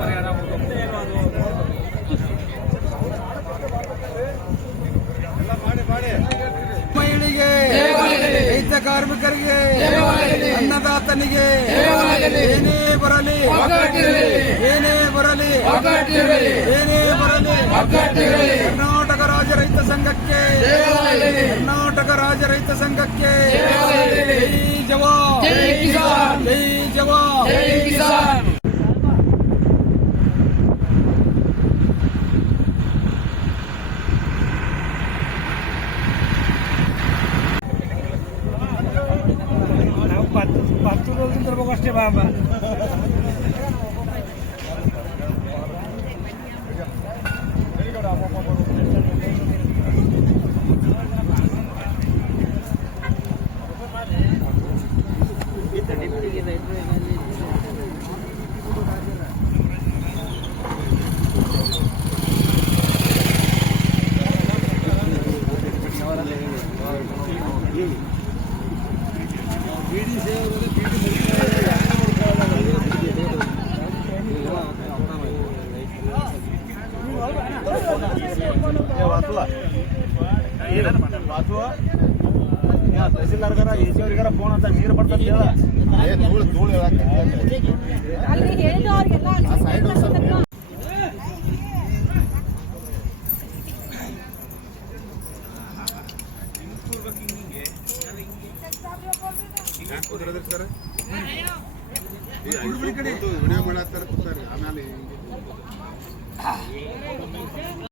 ಪರಿಹಾರ ಮಹಿಳೆಗೆ, ರೈತ ಕಾರ್ಮಿಕರಿಗೆ, ಅನ್ನದಾತನಿಗೆ ಏನೇ ಬರಲಿ ಏನೇ ಬರಲಿ ಏನೇ ಬರಲಿ ಕರ್ನಾಟಕ ರಾಜ್ಯ ರೈತ ಸಂಘಕ್ಕೆ ಕರ್ನಾಟಕ ರಾಜ್ಯ ರೈತ ಸಂಘಕ್ಕೆ ಜೈ ಜವಾನ್ ಜೈ ಜವಾನ್ ಜೈ ಕಿಸಾನ್. పత్తు రోజుల తర్వాత వస్తే బాబా ತಹಸೀಲ್ದಾರ್ ಎಸಿಯವರಿಗಾರ ಫೋನ್ ಅಂತ ನೀರು ಬರ್ತದೆ ವಿಡಿಯೋ ಮಾಡತ್ತಾರೆ ಆಮೇಲೆ